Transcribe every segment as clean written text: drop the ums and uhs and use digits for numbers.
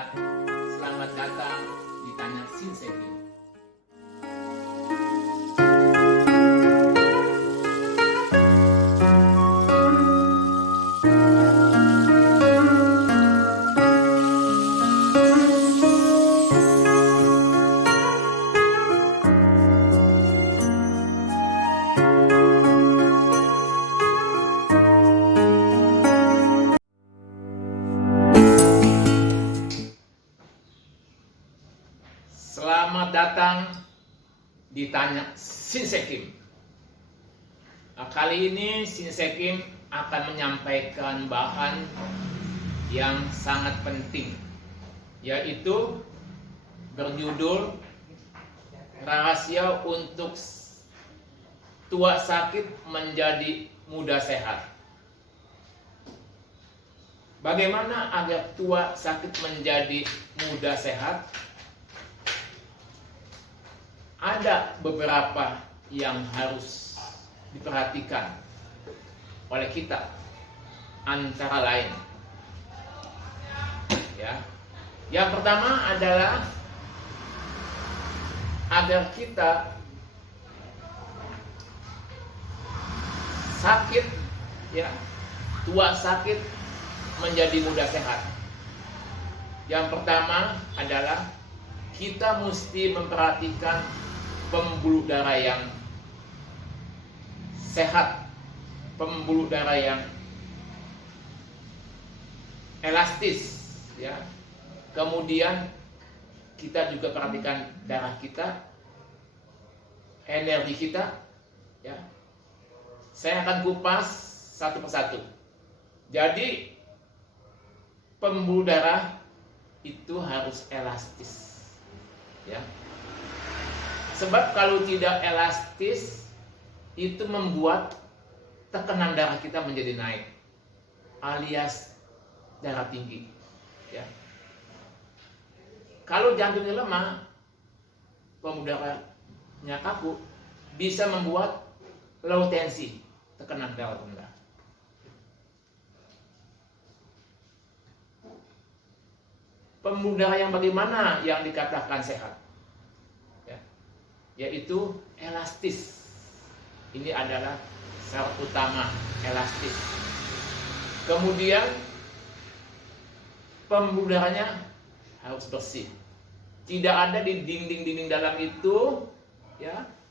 sehat. Selamat datang di Tanya Shinseki. Selamat datang di Tanya Shinseki. Kali ini Shinseki akan menyampaikan bahan yang sangat penting, yaitu berjudul Rahasia untuk Tua Sakit Menjadi Muda Sehat. Bagaimana agar tua sakit menjadi muda sehat? Ada beberapa yang harus diperhatikan oleh kita, antara lain. Yang pertama adalah agar kita sakit, tua sakit menjadi muda sehat. Yang pertama adalah kita mesti memperhatikan pembuluh darah yang sehat, pembuluh darah yang elastis, Kemudian kita juga perhatikan darah kita, energi kita, Saya akan kupas satu persatu. Jadi pembuluh darah itu harus elastis, Sebab kalau tidak elastis, itu membuat tekanan darah kita menjadi naik, alias darah tinggi. Kalau jantungnya lemah, pembuluh darahnya kaku, bisa membuat low tensi, tekanan darah rendah. Pembuluh darah yang bagaimana yang dikatakan sehat? Yaitu elastis. Ini adalah syarat utama, elastis. Kemudian pembuluh darahnya harus bersih. Tidak ada di dinding-dinding dalam itu,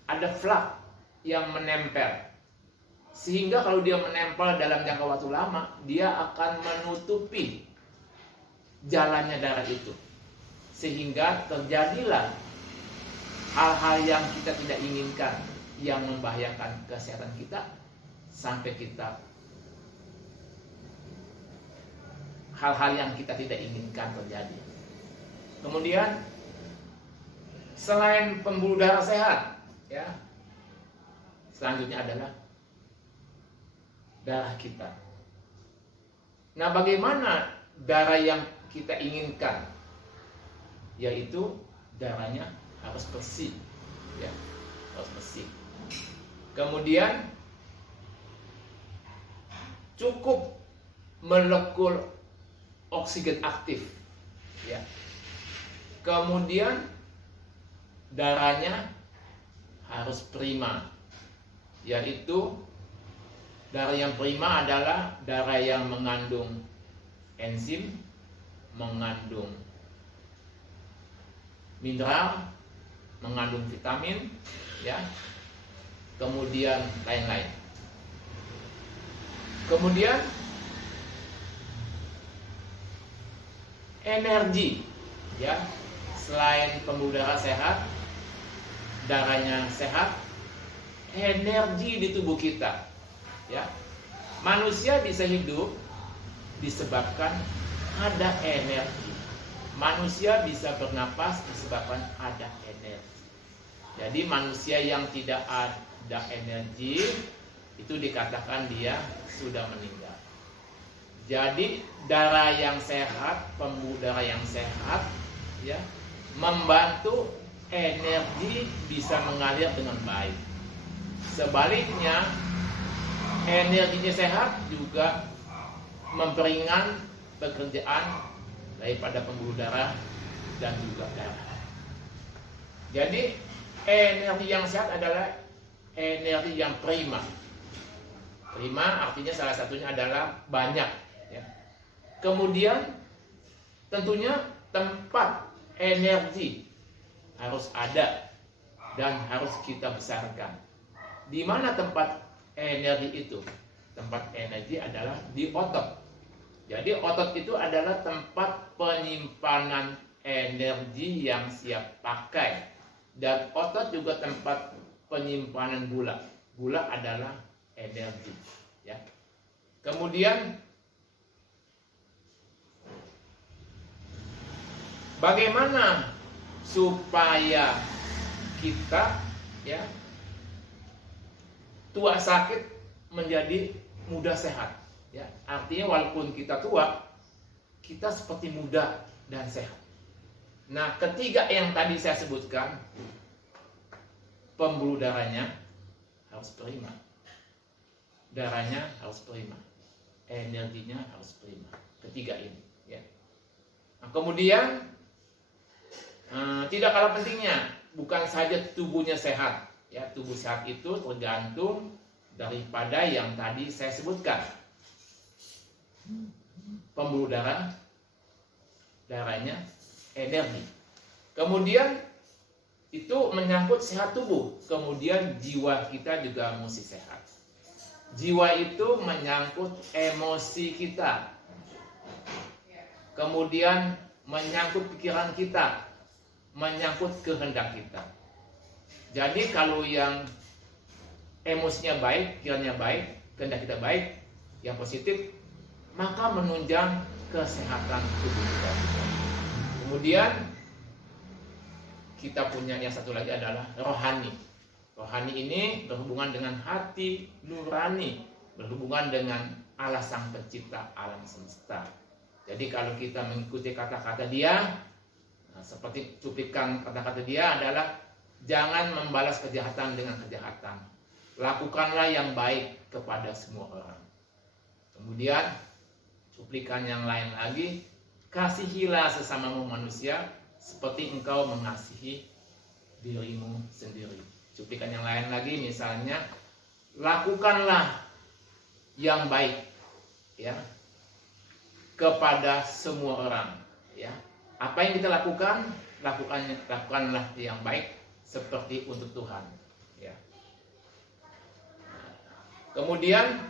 ada flak yang menempel. Sehingga kalau dia menempel dalam jangka waktu lama, dia akan menutupi jalannya darah itu. Sehingga terjadilah hal-hal yang kita tidak inginkan, yang membahayakan kesehatan kita, sampai kita hal-hal yang kita tidak inginkan terjadi. Kemudian selain pembuluh darah sehat, selanjutnya adalah darah kita. Nah, bagaimana darah yang kita inginkan? Yaitu darahnya harus bersih, harus bersih. Kemudian cukup molekul oksigen aktif, Kemudian darahnya harus prima, yaitu darah yang prima adalah darah yang mengandung enzim, mengandung mineral, mengandung vitamin, kemudian lain-lain. Kemudian energi, selain pembuluh darah sehat, darahnya sehat, energi di tubuh kita, Manusia bisa hidup disebabkan ada energi. Manusia bisa bernapas disebabkan ada energi. Jadi manusia yang tidak ada energi itu dikatakan dia sudah meninggal. Jadi darah yang sehat, pembuluh darah yang sehat, membantu energi bisa mengalir dengan baik. Sebaliknya, energinya sehat juga memperingan pekerjaan daripada pembuluh darah dan juga darah. Jadi energi yang sehat adalah energi yang prima. Prima artinya salah satunya adalah banyak, ya. Kemudian tentunya tempat energi harus ada dan harus kita besarkan. Di mana tempat energi itu? Tempat energi adalah di otot. Jadi otot itu adalah tempat penyimpanan energi yang siap pakai. Dan otot juga tempat penyimpanan gula. Gula adalah energi, ya. Kemudian bagaimana supaya kita, ya, tua sakit menjadi muda sehat, ya. Artinya walaupun kita tua, kita seperti muda dan sehat. Nah, ketiga yang tadi saya sebutkan, pembuluh darahnya harus prima, darahnya harus prima, energinya harus prima. Ketiga ini, ya. Nah, kemudian tidak kalah pentingnya, bukan saja tubuhnya sehat, ya. Tubuh sehat itu tergantung daripada yang tadi saya sebutkan. Pembuluh darah, darahnya, energi. Kemudian itu menyangkut sehat tubuh. Kemudian jiwa kita juga mesti sehat. Jiwa itu menyangkut emosi kita. Kemudian menyangkut pikiran kita, menyangkut kehendak kita. Jadi kalau yang emosinya baik, pikirannya baik, kehendak kita baik, yang positif, maka menunjang kesehatan tubuh kita. Kemudian kita punya yang satu lagi adalah rohani. Rohani ini berhubungan dengan hati nurani, berhubungan dengan Allah Sang Pencipta alam semesta. Jadi kalau kita mengikuti kata-kata Dia, seperti cuplikan kata-kata Dia adalah jangan membalas kejahatan dengan kejahatan. Lakukanlah yang baik kepada semua orang. Kemudian cuplikan yang lain lagi, kasihilah sesamamu manusia seperti engkau mengasihi dirimu sendiri. Cuplikan yang lain lagi misalnya, lakukanlah yang baik, ya, kepada semua orang, ya. Apa yang kita lakukan, lakukanlah yang baik seperti untuk Tuhan, ya. Kemudian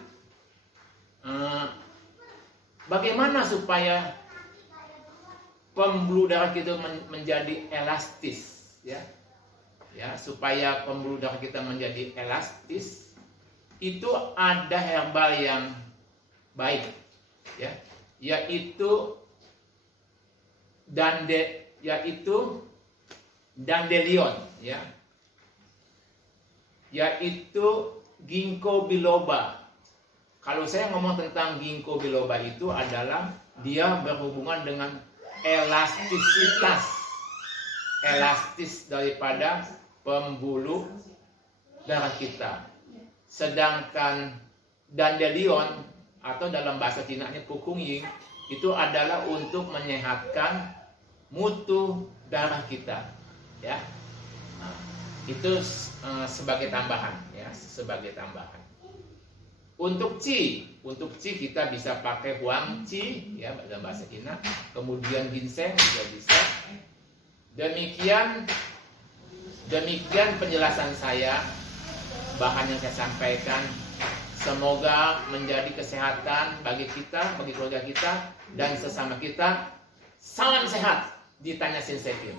bagaimana supaya pembuluh darah kita menjadi elastis, ya, ya, supaya pembuluh darah kita menjadi elastis, itu ada herbal yang baik, ya, yaitu dandelion, ya, yaitu ginkgo biloba. Kalau saya ngomong tentang ginkgo biloba itu adalah dia berhubungan dengan elastis daripada pembuluh darah kita. Sedangkan dandelion atau dalam bahasa Cina-nya pukung ying itu adalah untuk menyehatkan mutu darah kita, ya. Nah, itu sebagai tambahan, ya, sebagai tambahan. Untuk qi kita bisa pakai huang qi, ya, dalam bahasa Cina. Kemudian ginseng juga bisa. Demikian penjelasan saya, bahan yang saya sampaikan. Semoga menjadi kesehatan bagi kita, bagi keluarga kita, dan sesama kita. Salam sehat di Tanya Sinsekin.